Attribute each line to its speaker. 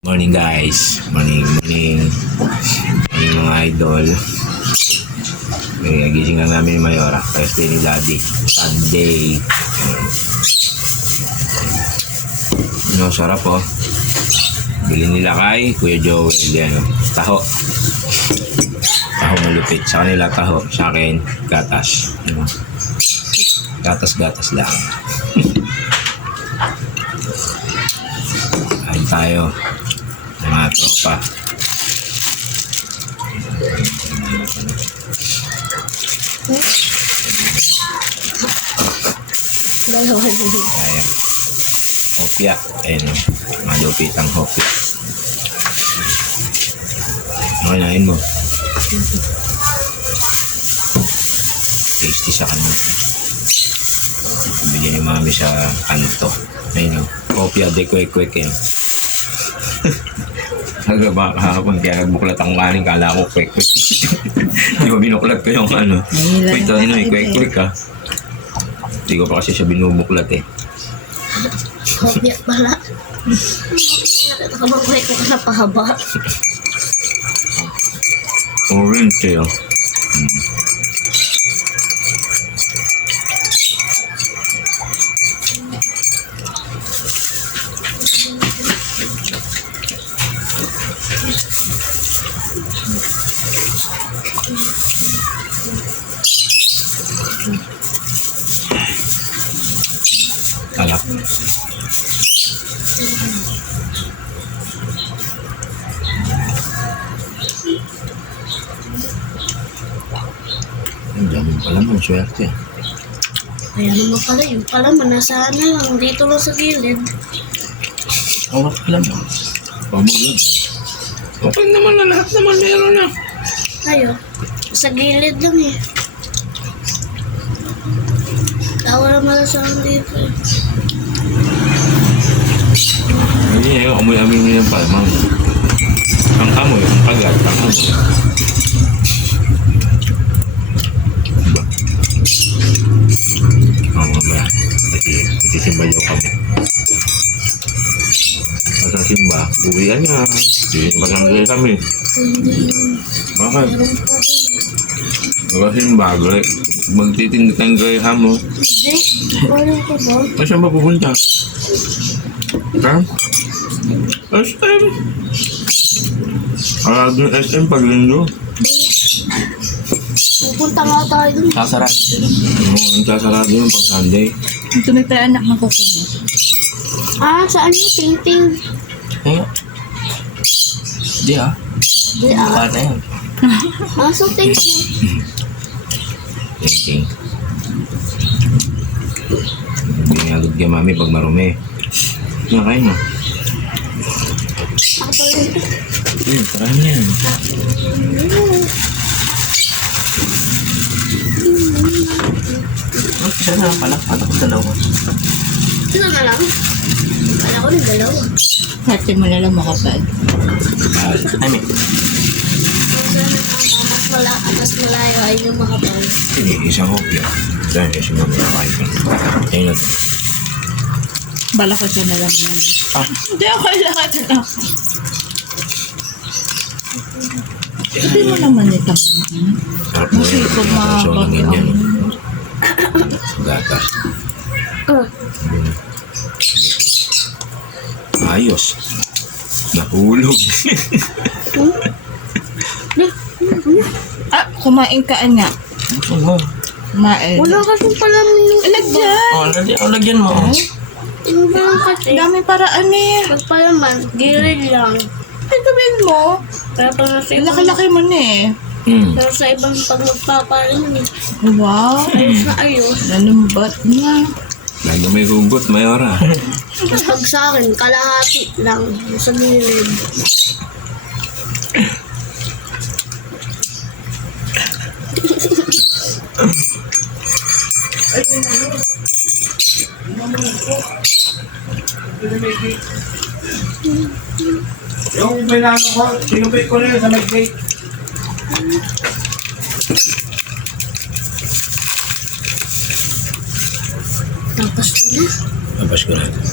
Speaker 1: Morning guys. Morning, morning. Morning mga idol. Okay, gising lang namin ni Mayora. First day ni Daddy. Sunday. No, sarap oh. Bili nila kay Kuya Joel. Yan oh. Taho. Taho malupit. Sa kanila taho. Sa akin, gatas. Ano? Gatas-gatas lang. Kain tayo. Tropa.
Speaker 2: Dalawa din.
Speaker 1: Kaya. Hopya. Ayun o. Malupit ang hopya. Kinain mo? Tasty sa kanya. Bigyan ni mami sa kanto. Ayun o. Hopya de kwek-kwek yun. Hanggang ba kahapon kaya nagbuklat ang kanin kala ko kwek-kwek. Di ba binuklat ko yung ano? Wait, ano
Speaker 2: tayo,
Speaker 1: kwek-kwek ka. Hindi ko pa kasi siya binubuklat eh.
Speaker 2: Hobya pala. Nakabakway ko ka na pahaba.
Speaker 1: Orange eh, oh. Alak. Ang dami pala mo, swerte.
Speaker 2: Kaya naman pala yun. Pala man, nasa ano lang. Dito lang sa gilid.
Speaker 1: Oh, alam mo. Pamagod. Okay naman na lahat naman meron na.
Speaker 2: Ayo. Sa gilid lang eh. Tawa naman sa dito eh.
Speaker 1: Hindi eh, amoy amoy mo yung palmang. Ang amoy, ang kagat, ang amoy. Oo nga ba? Kasi, itisimba yung kami. Sa simba, uwian niya. Hindi pa lang kami. Bakit?
Speaker 2: Rin.
Speaker 1: Magkasimba, gre. Magtitinda tayong greyhound mo.
Speaker 2: Hindi. Wala ka ba?
Speaker 1: Ay, saan ba pupunta? Ha? SM. Ah, doon SM pag linggo.
Speaker 2: Pupunta nga tayo dun.
Speaker 1: Sasarado sila. Oo, ang sasarado yun pag Sunday.
Speaker 3: Ito may anak ng kuko mo.
Speaker 2: Ah, saan yung ting-ting?
Speaker 1: Eh, di ah.
Speaker 2: Di ah.
Speaker 1: Bata yan.
Speaker 2: Ah, so thank you.
Speaker 1: Thinking. Binagod kay mami pag marumi. Nakain mo.
Speaker 2: Ako pala rin.
Speaker 1: Tarahin mo na yan. Oh, isa na pala. Pala ko dalawa.
Speaker 2: Ito na lang. Kala ko ng dalawa.
Speaker 3: Hati mo na lang makapag.
Speaker 1: Ay, may.
Speaker 2: Mas mala, mas malayo ay yung makapal.
Speaker 1: Hindi, isang hopya. Dahil kasi mami nakain ka. Ayun na.
Speaker 3: Bala ko siya na lang lang.
Speaker 1: Ah.
Speaker 3: Hindi ako kailangan na ako. Sabi mo naman ito.
Speaker 1: Sarap mo
Speaker 3: Kasi mahaba
Speaker 1: lang
Speaker 3: ang...
Speaker 2: Ah,
Speaker 1: Ayos. Nahulog.
Speaker 3: Ah, kumain ka nga.
Speaker 1: Mo.
Speaker 3: Kumain.
Speaker 2: wala kasi pala yung...
Speaker 3: Lagyan.
Speaker 1: Oh, lagyan, oh, lagyan mo. oh.
Speaker 2: Yung parang kasi.
Speaker 3: Dami paraan eh.
Speaker 2: Pag palaman, gilid lang.
Speaker 3: Ay, gawin mo.
Speaker 2: Pero pag nasa ibang,
Speaker 3: Laki-laki mo na eh.
Speaker 1: Hmm.
Speaker 2: pero sa ibang pag magpaparin, eh,
Speaker 3: Wow.
Speaker 2: ayos na ayos.
Speaker 3: Nanumbat na.
Speaker 1: Lagi may hugot, Mayora.
Speaker 2: Tapos pag sa akin, kalahati lang sa gilid.
Speaker 4: Yung pinano ko, sinupit ko na yun sa may gate.
Speaker 2: Tapos ko na.
Speaker 1: Tapos ko na.